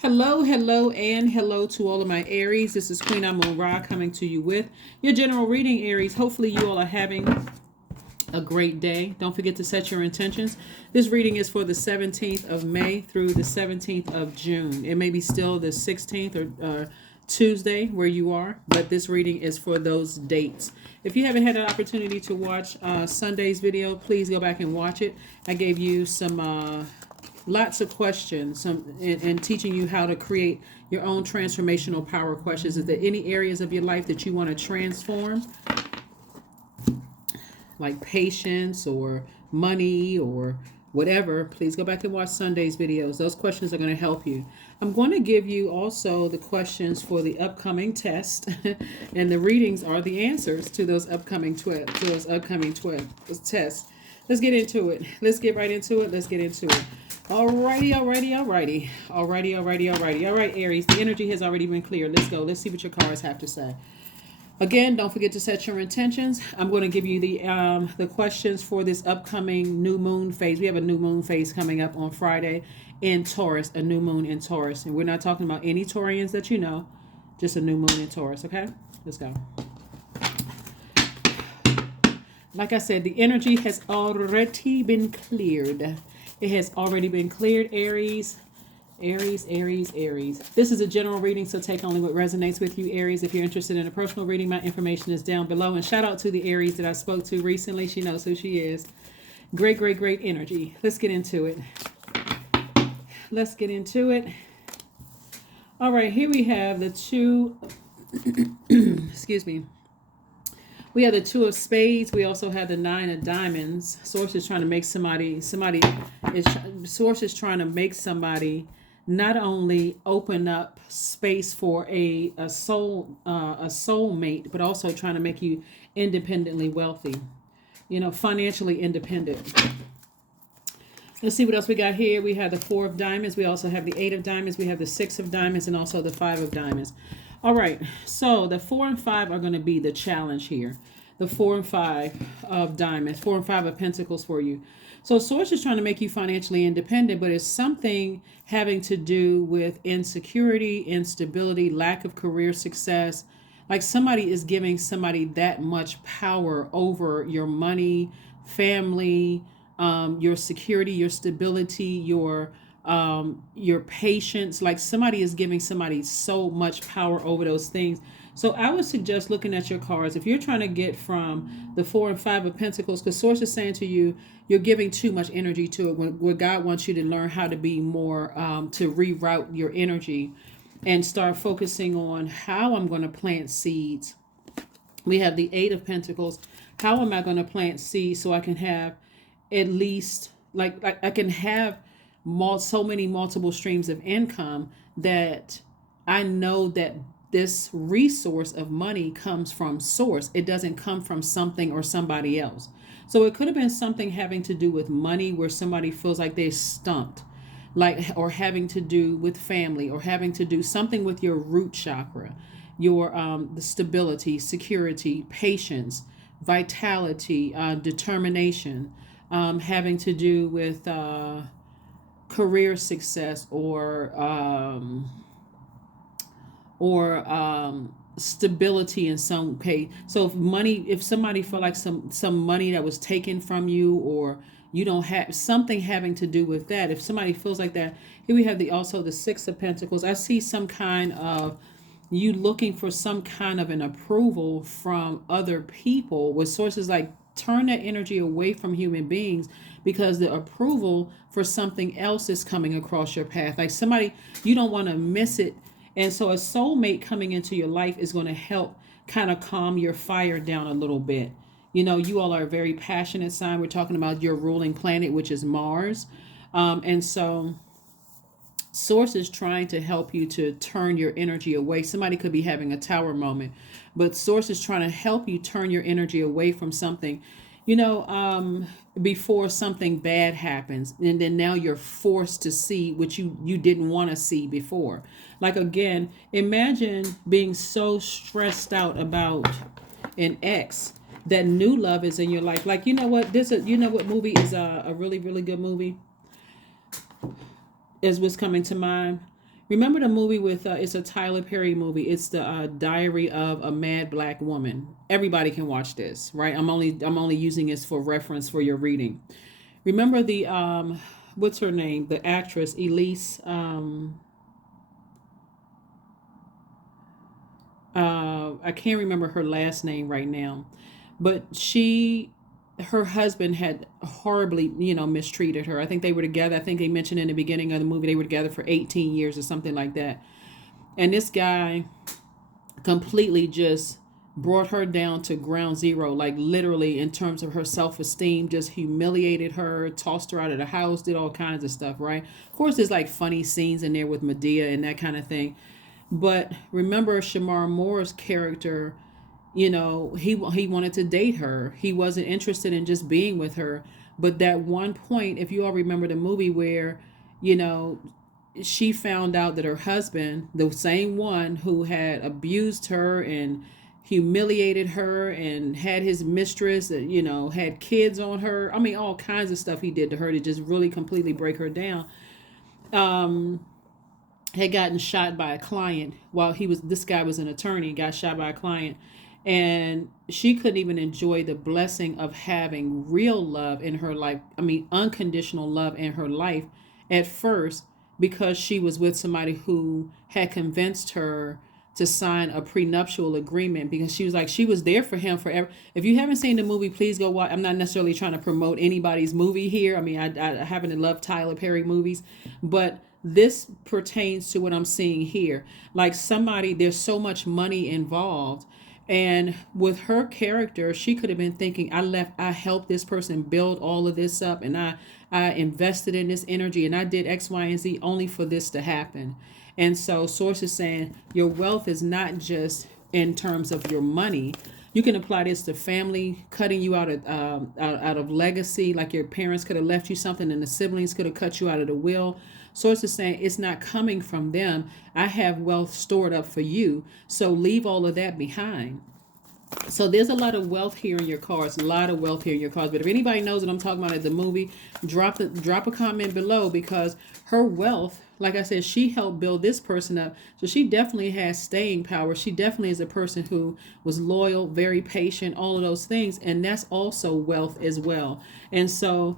Hello, hello, and hello to all of my Aries. This is Queen Aurora coming to you with your general reading, Aries. Hopefully, you all are having a great day. Don't forget to set your intentions. This reading is for the 17th of May through the 17th of June. It may be still the 16th or Tuesday where you are, but this reading is for those dates. If you haven't had an opportunity to watch Sunday's video, please go back and watch it. I gave you some lots of questions and teaching you how to create your own transformational power questions. Is there any areas of your life that you want to transform, like patience or money or whatever? Please go back and watch Sunday's videos. Those questions are going to help you. I'm going to give you also the questions for the upcoming test, and the readings are the answers to those upcoming tests. Let's get into it. Let's get right into it. Let's get into it. Alrighty. All right, Aries, the energy has already been cleared. Let's go. Let's see what your cards have to say. Again, don't forget to set your intentions. I'm going to give you the questions for this upcoming new moon phase. We have a new moon phase coming up on Friday in Taurus, a new moon in Taurus. And we're not talking about any Taurians that you know, just a new moon in Taurus, okay? Let's go. Like I said, the energy has already been cleared. It has already been cleared, Aries. Aries. This is a general reading, so take only what resonates with you, Aries. If you're interested in a personal reading, my information is down below. And shout out to the Aries that I spoke to recently. She knows who she is. Great energy. Let's get into it. All right, here we have the two, excuse me. We have the two of spades. We also have the nine of diamonds. Source is trying to make Source is trying to make somebody not only open up space for a soulmate, but also trying to make you independently wealthy. Financially independent. Let's see what else we got here. We have the four of diamonds. We also have the eight of diamonds. We have the six of diamonds and also the five of diamonds. All right, so the 4 and 5 are going to be the challenge here. The 4 and 5 of diamonds, 4 and 5 of pentacles for you. So Source is trying to make you financially independent, but it's something having to do with insecurity, instability, lack of career success. Like somebody is giving somebody that much power over your money, family, your security, your stability, your patience. Like somebody is giving somebody so much power over those things. So I would suggest looking at your cards. If you're trying to get from the 4 and 5 of pentacles, because Source is saying to you, you're giving too much energy to it, where God wants you to learn how to be more, to reroute your energy and start focusing on how I'm going to plant seeds. We have the 8 of pentacles. How am I going to plant seeds so I can have at least, like I can have so many multiple streams of income that I know that this resource of money comes from source. It doesn't come from something or somebody else. So it could have been something having to do with money, where somebody feels like they're stumped, or having to do with family, or having to do something with your root chakra, your the stability, security, patience, vitality, determination, having to do with career success or stability in some case. So if somebody felt like some money that was taken from you, or you don't have something having to do with that, if somebody feels like that, here we have also the 6 of pentacles. I see some kind of you looking for some kind of an approval from other people, with sources like turn that energy away from human beings, because the approval for something else is coming across your path. Like somebody, you don't want to miss it. And so a soulmate coming into your life is going to help kind of calm your fire down a little bit. You all are a very passionate sign. We're talking about your ruling planet, which is Mars. And so Source is trying to help you to turn your energy away. Somebody could be having a tower moment, but Source is trying to help you turn your energy away from something, before something bad happens. And then now you're forced to see what you didn't want to see before. Like, again, imagine being so stressed out about an ex that new love is in your life. Like, what movie is a really, really good movie? Is what's coming to mind. Remember the movie with it's a Tyler Perry movie. It's the Diary of a Mad Black Woman. Everybody can watch this, right? I'm only using this for reference for your reading. Remember the what's her name? The actress Elise. I can't remember her last name right now, but her husband had horribly, mistreated her. I think they were together. I think they mentioned in the beginning of the movie they were together for 18 years or something like that. And this guy completely just brought her down to ground zero, like literally in terms of her self-esteem, just humiliated her, tossed her out of the house, did all kinds of stuff, right? Of course, there's like funny scenes in there with Medea and that kind of thing. But remember Shamar Moore's character, he wanted to date her. He wasn't interested in just being with her. But that one point, if you all remember the movie where, you know, she found out that her husband, the same one who had abused her and humiliated her and had his mistress, had kids on her. I mean, all kinds of stuff he did to her to just really completely break her down. Um, had gotten shot by a client while this guy was an attorney, got shot by a client. And she couldn't even enjoy the blessing of having real love in her life. I mean, unconditional love in her life at first, because she was with somebody who had convinced her to sign a prenuptial agreement, because she was like, she was there for him forever. If you haven't seen the movie, please go watch. I'm not necessarily trying to promote anybody's movie here. I mean, I happen to love Tyler Perry movies, but this pertains to what I'm seeing here. Like there's so much money involved. And with her character, she could have been thinking, I helped this person build all of this up, and I invested in this energy, and I did X, Y, and Z only for this to happen. And so Source is saying your wealth is not just in terms of your money. You can apply this to family, cutting you out of legacy, like your parents could have left you something and the siblings could have cut you out of the will. Source is saying it's not coming from them. I have wealth stored up for you. So leave all of that behind. So there's a lot of wealth here in your cards, a lot of wealth here in your cards. But if anybody knows what I'm talking about at the movie, drop a comment below, because her wealth, like I said, she helped build this person up. So she definitely has staying power. She definitely is a person who was loyal, very patient, all of those things. And that's also wealth as well. And so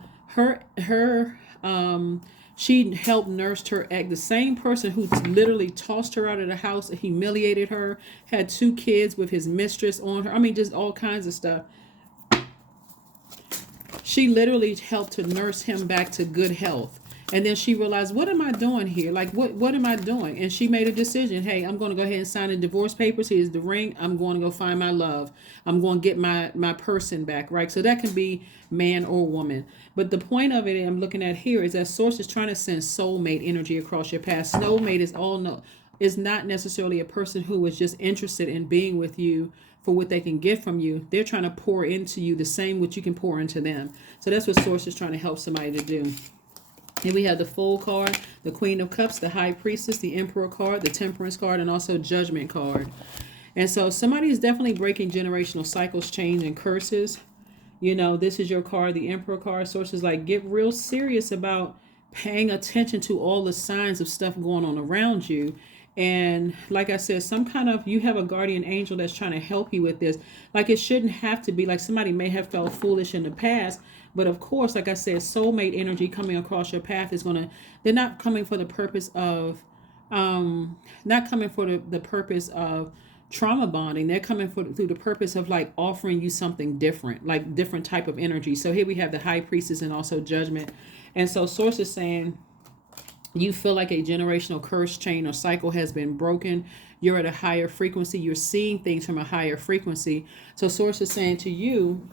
she helped nurse her egg. The same person who literally tossed her out of the house, humiliated her, had 2 kids with his mistress on her. I mean, just all kinds of stuff. She literally helped to nurse him back to good health. And then she realized, what am I doing here? Like, what am I doing? And she made a decision. Hey, I'm going to go ahead and sign the divorce papers. Here's the ring. I'm going to go find my love. I'm going to get my person back, right? So that can be man or woman. But the point of it I'm looking at here is that Source is trying to send soulmate energy across your path. Soulmate is not necessarily a person who is just interested in being with you for what they can get from you. They're trying to pour into you the same what you can pour into them. So that's what Source is trying to help somebody to do. Here we have the Fool card, the Queen of Cups, the High Priestess, the Emperor card, the Temperance card, and also Judgment card. And so somebody is definitely breaking generational cycles, chains, and curses. This is your card, the Emperor card. Source is like, get real serious about paying attention to all the signs of stuff going on around you. And like I said, you have a guardian angel that's trying to help you with this. Like, it shouldn't have to be like somebody may have felt foolish in the past. But of course, like I said, soulmate energy coming across your path they're not coming for the purpose of, the purpose of trauma bonding. They're coming through the purpose of like offering you something different, like different type of energy. So here we have the High Priestess and also Judgment. And so Source is saying, you feel like a generational curse, chain, or cycle has been broken. You're at a higher frequency. You're seeing things from a higher frequency. So Source is saying to you,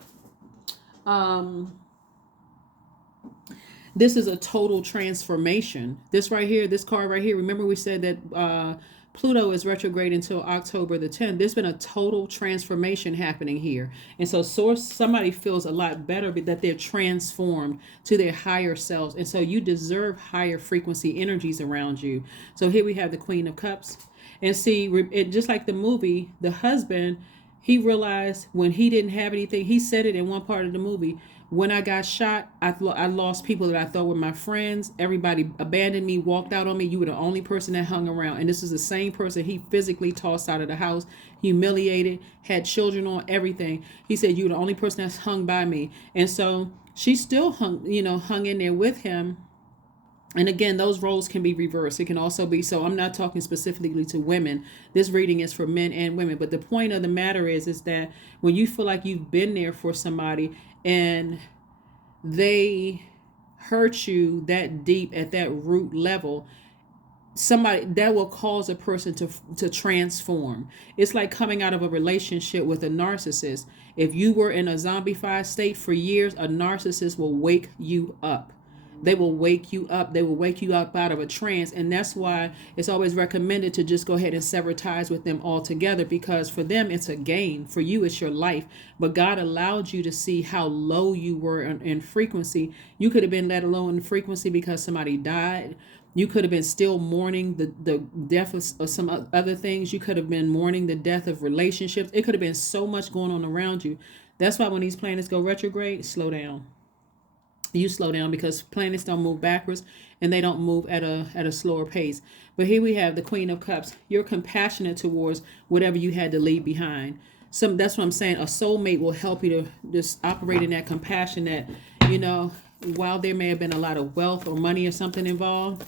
this is a total transformation. This right here, this card right here, remember we said that Pluto is retrograde until October the 10th. There's been a total transformation happening here. And so somebody feels a lot better that they're transformed to their higher selves. And so you deserve higher frequency energies around you. So here we have the Queen of Cups. And see, just like the movie, the husband, he realized when he didn't have anything, he said it in one part of the movie, When I got shot, I lost people that I thought were my friends. Everybody abandoned me, walked out on me. You were the only person that hung around. And this is the same person he physically tossed out of the house, humiliated, had children on, everything. He said, you were the only person that's hung by me. And so she still hung in there with him. And again, those roles can be reversed. It can also be, so I'm not talking specifically to women. This reading is for men and women. But the point of the matter is that when you feel like you've been there for somebody and they hurt you that deep at that root level, somebody that will cause a person to transform. It's like coming out of a relationship with a narcissist. If you were in a zombified state for years, a narcissist will wake you up. They will wake you up. They will wake you up out of a trance. And that's why it's always recommended to just go ahead and sever ties with them altogether, because for them, it's a game. For you, it's your life. But God allowed you to see how low you were in frequency. You could have been let alone in frequency because somebody died. You could have been still mourning the death of some other things. You could have been mourning the death of relationships. It could have been so much going on around you. That's why when these planets go retrograde, slow down. You slow down, because planets don't move backwards and they don't move at a slower pace. But here we have the Queen of Cups. You're compassionate towards whatever you had to leave behind. That's what I'm saying. A soulmate will help you to just operate in that compassion that, while there may have been a lot of wealth or money or something involved,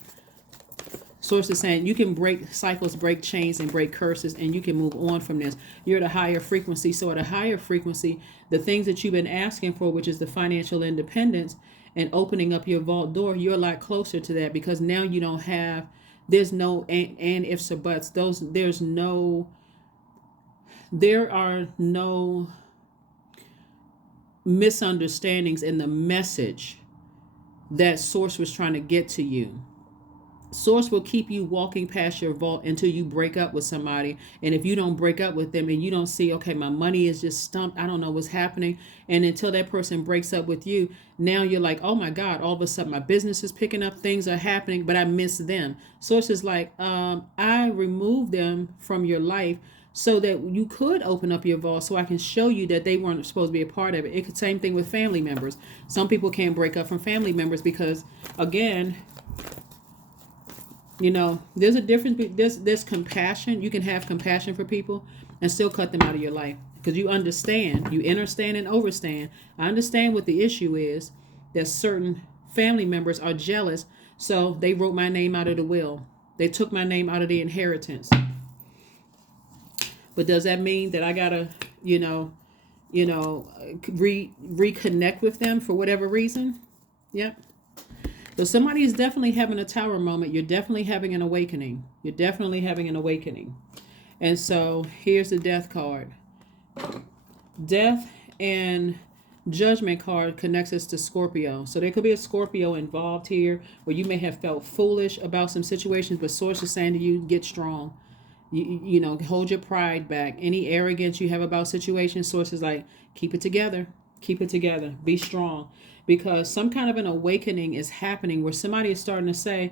Source is saying you can break cycles, break chains, and break curses, and you can move on from this. You're at a higher frequency. So at a higher frequency, the things that you've been asking for, which is the financial independence and opening up your vault door, you're a lot closer to that, because now you don't have, there's no and ifs or buts. There are no misunderstandings in the message that Source was trying to get to you. Source will keep you walking past your vault until you break up with somebody. And if you don't break up with them and you don't see, okay, my money is just stumped, I don't know what's happening. And until that person breaks up with you, now you're like, oh my God, all of a sudden my business is picking up, things are happening, but I miss them. Source is like, I removed them from your life so that you could open up your vault, so I can show you that they weren't supposed to be a part of it. It's the same thing with family members. Some people can't break up from family members because, again, there's a difference. There's compassion. You can have compassion for people and still cut them out of your life, because you understand, and overstand. I understand what the issue is, that certain family members are jealous. So they wrote my name out of the will. They took my name out of the inheritance. But does that mean that I gotta, reconnect with them for whatever reason? Yep. So somebody is definitely having a tower moment. You're definitely having an awakening. And so here's the Death card. Death and Judgment card connects us to Scorpio. So there could be a Scorpio involved here, where you may have felt foolish about some situations, but Source is saying to you, get strong. Hold your pride back. Any arrogance you have about situations, Source is like, keep it together. Be strong. Because some kind of an awakening is happening where somebody is starting to say,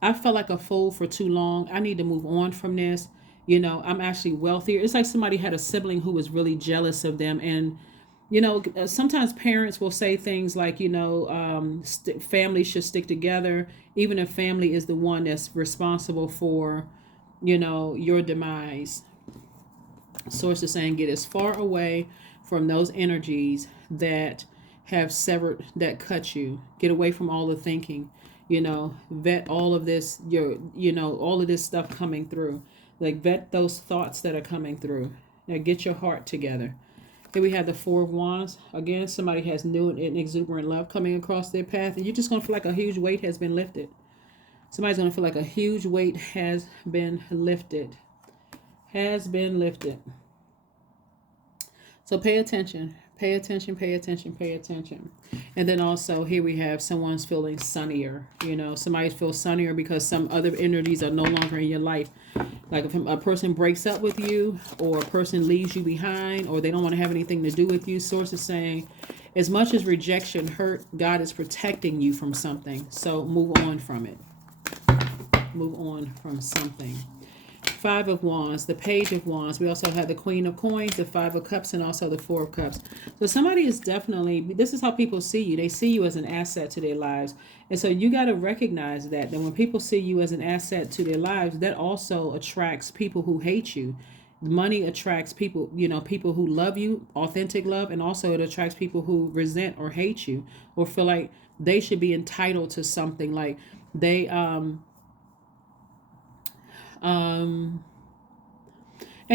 I felt like a fool for too long. I need to move on from this. I'm actually wealthier. It's like somebody had a sibling who was really jealous of them. And, sometimes parents will say things like, family should stick together, even if family is the one that's responsible for, your demise. Source is saying, get as far away from those energies that have severed, that cut you. Get away from all the thinking, vet all of this, all of this stuff coming through. Like, vet those thoughts that are coming through. Now get your heart together. Here we have the Four of Wands. Again, somebody has new and exuberant love coming across their path, and you're just going to feel like a huge weight has been lifted. Somebody's going to feel like a huge weight has been lifted. So pay attention. Pay attention. And then also here we have someone's feeling sunnier. Somebody feels sunnier because some other energies are no longer in your life. Like if a person breaks up with you, or a person leaves you behind, or they don't want to have anything to do with you, Source is saying, as much as rejection hurt, God is protecting you from something. So move on from it. Move on from something. Five of Wands, the Page of Wands. We also have the Queen of Coins, the Five of Cups, and also the Four of Cups. So somebody is definitely, this is how people see you. They see you as an asset to their lives. And so you got to recognize that when people see you as an asset to their lives, that also attracts people who hate you. Money attracts people, you know, people who love you, authentic love, and also it attracts people who resent or hate you or feel like they should be entitled to something, like they and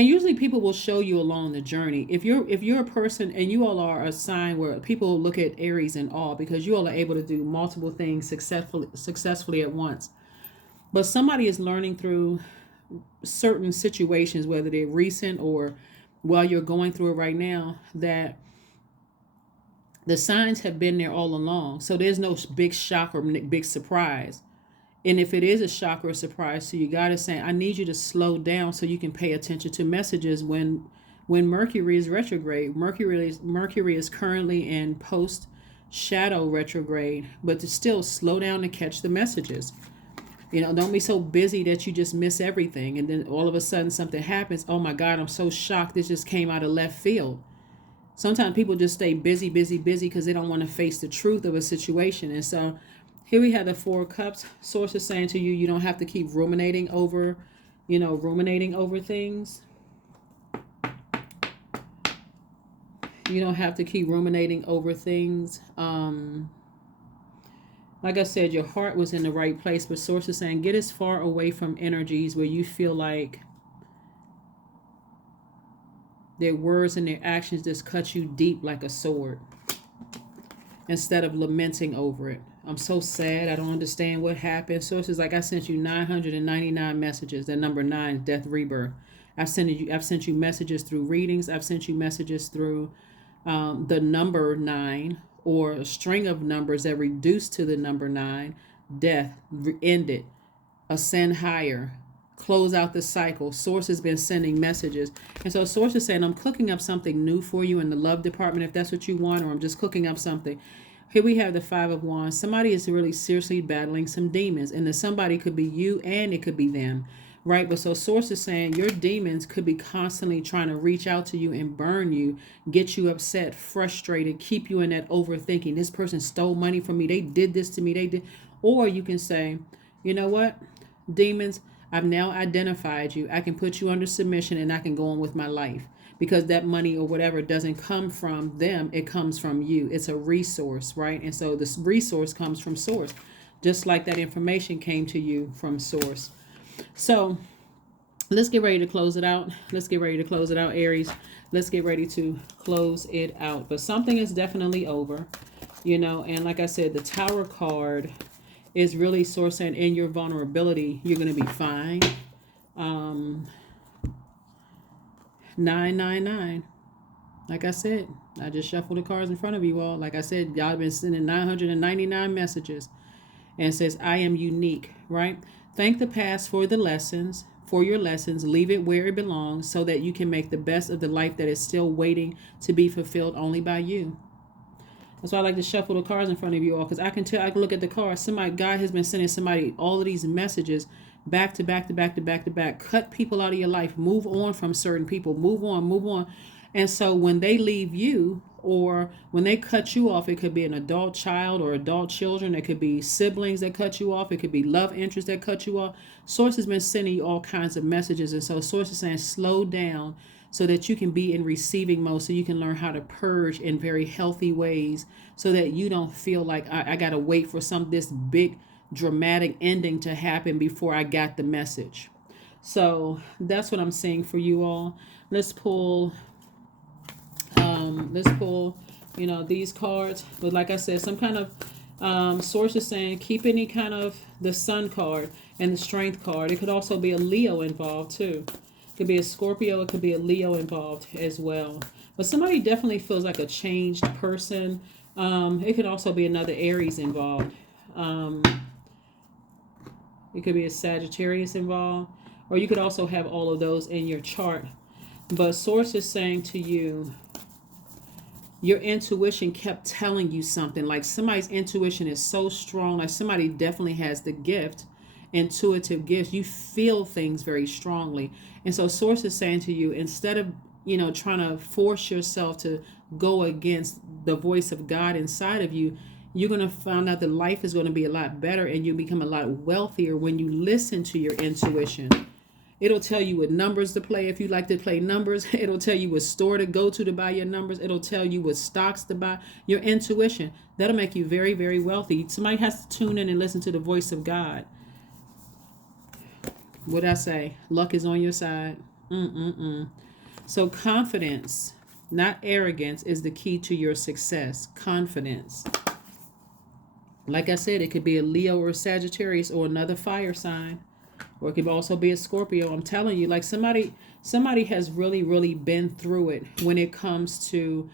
usually people will show you along the journey. If you're a person, and you all are a sign where people look at Aries in awe, because you all are able to do multiple things successfully at once. But somebody is learning through certain situations, whether they're recent or while you're going through it right now, that the signs have been there all along. So there's no big shock or big surprise. And if it is a shock or a surprise to you, God is saying, I need you to slow down so you can pay attention to messages when Mercury is retrograde. Mercury is currently in post shadow retrograde, but to still slow down and catch the messages. You know, don't be so busy that you just miss everything. And then all of a sudden something happens. Oh my God, I'm so shocked. This just came out of left field. Sometimes people just stay busy because they don't want to face the truth of a situation. And so here we have the Four of Cups. Source is saying to you, you don't have to keep ruminating over things. You don't have to keep ruminating over things. Like I said, your heart was in the right place, but Source is saying get as far away from energies where you feel like their words and their actions just cut you deep like a sword, instead of lamenting over it. I'm so sad. I don't understand what happened. Source is like, I sent you 999 messages. The number 9, death, rebirth. I've sent you messages through readings. I've sent you messages through the number 9, or a string of numbers that reduce to the number 9. Death, end it, ascend higher, close out the cycle. Source has been sending messages. And so Source is saying, I'm cooking up something new for you in the love department, if that's what you want, or I'm just cooking up something. Here we have the Five of Wands. Somebody is really seriously battling some demons, and the somebody could be you and it could be them, right? But so Source is saying your demons could be constantly trying to reach out to you and burn you, get you upset, frustrated, keep you in that overthinking. This person stole money from me. They did this to me. They did. Or you can say, you know what, demons, I've now identified you. I can put you under submission and I can go on with my life, because that money or whatever doesn't come from them. It comes from you. It's a resource, right? And so this resource comes from Source, just like that information came to you from Source. So let's get ready to close it out. Aries. Let's get ready to close it out. But something is definitely over, you know, and like I said, the Tower card is really Source saying in your vulnerability, you're going to be fine. 999. Like I said, I just shuffled the cards in front of you all. Like I said, y'all have been sending 999 messages, and it says, I am unique, right? Thank the past for your lessons. Leave it where it belongs so that you can make the best of the life that is still waiting to be fulfilled only by you. That's why I like to shuffle the cards in front of you all, because I can look at the cards. God has been sending somebody all of these messages back to back. Cut people out of your life. Move on from certain people. Move on. And so when they leave you, or when they cut you off, it could be an adult child or adult children. It could be siblings that cut you off. It could be love interests that cut you off. Source has been sending you all kinds of messages. And so Source is saying slow down so that you can be in receiving mode, so you can learn how to purge in very healthy ways, so that you don't feel like I got to wait for this big dramatic ending to happen before I got the message. So that's what I'm saying for you all. Let's pull these cards. But like I said, some kind of Source is saying keep any kind of the Sun card and the Strength card. It could also be a Leo involved too. It could be a Scorpio. It could be a Leo involved as well. But somebody definitely feels like a changed person. It could also be another Aries involved. It could be a Sagittarius involved. Or you could also have all of those in your chart. But Source is saying to you, your intuition kept telling you something. Like somebody's intuition is so strong. Like somebody definitely has the gift. intuitive gifts. You feel things very strongly. And so source is saying to you, instead of, trying to force yourself to go against the voice of God inside of you, you're going to find out that life is going to be a lot better and you become a lot wealthier when you listen to your intuition. It'll tell you what numbers to play if you like to play numbers. It'll tell you what store to go to buy your numbers. It'll tell you what stocks to buy. Your intuition. That'll make you very, very wealthy. Somebody has to tune in and listen to the voice of God. What'd I say? Luck is on your side. So confidence, not arrogance, is the key to your success. Confidence. Like I said, it could be a Leo or a Sagittarius or another fire sign. Or it could also be a Scorpio. I'm telling you, like somebody has really, really been through it when it comes to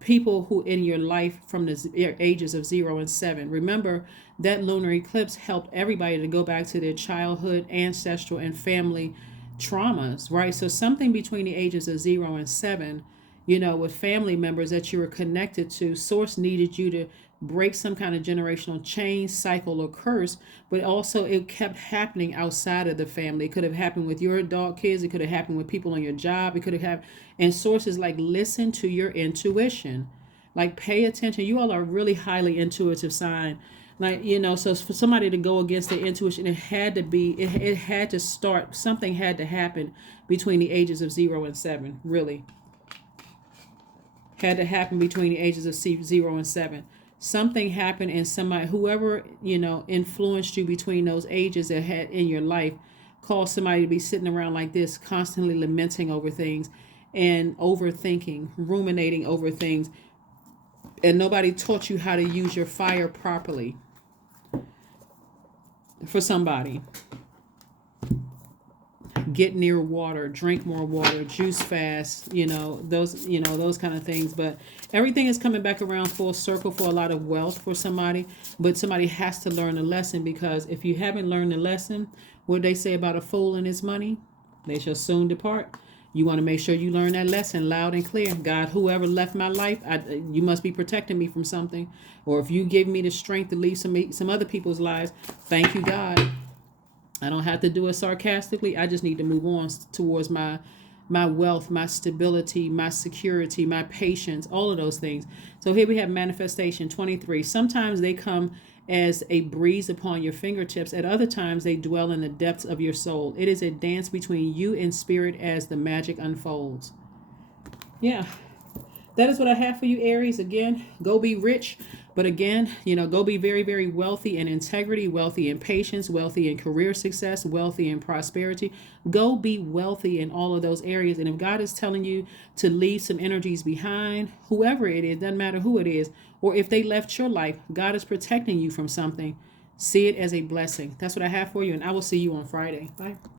people who in your life from the ages of 0 and 7. Remember, that lunar eclipse helped everybody to go back to their childhood, ancestral, and family traumas, right? So something between the ages of 0 and 7, with family members that you were connected to, source needed you to break some kind of generational chain, cycle, or curse, but also it kept happening outside of the family. It could have happened with your adult kids. It could have happened with people on your job. It could have happened. And sources like, listen to your intuition. Like, pay attention. You all are a really highly intuitive sign. Like, so for somebody to go against their intuition, it had to start, something had to happen between the ages of 0 and 7, really. Had to happen between the ages of 0 and 7. Something happened, and somebody, whoever, influenced you between those ages that had in your life, caused somebody to be sitting around like this, constantly lamenting over things and overthinking, ruminating over things. And nobody taught you how to use your fire properly. For somebody, get near water, drink more water, juice fast, those kind of things. But everything is coming back around full circle for a lot of wealth for somebody. But somebody has to learn a lesson, because if you haven't learned the lesson, what they say about a fool and his money, they shall soon depart. You want to make sure you learn that lesson loud and clear. God, whoever left my life, you must be protecting me from something. Or if you give me the strength to leave some other people's lives, thank you, God. I don't have to do it sarcastically. I just need to move on towards my wealth, my stability, my security, my patience, all of those things. So here we have manifestation 23. Sometimes they come as a breeze upon your fingertips. At other times, they dwell in the depths of your soul. It is a dance between you and spirit as the magic unfolds. Yeah, that is what I have for you, Aries. Again, go be rich. But again, go be very, very wealthy in integrity, wealthy in patience, wealthy in career success, wealthy in prosperity. Go be wealthy in all of those areas. And if God is telling you to leave some energies behind, whoever it is, doesn't matter who it is, or if they left your life, God is protecting you from something. See it as a blessing. That's what I have for you. And I will see you on Friday. Bye.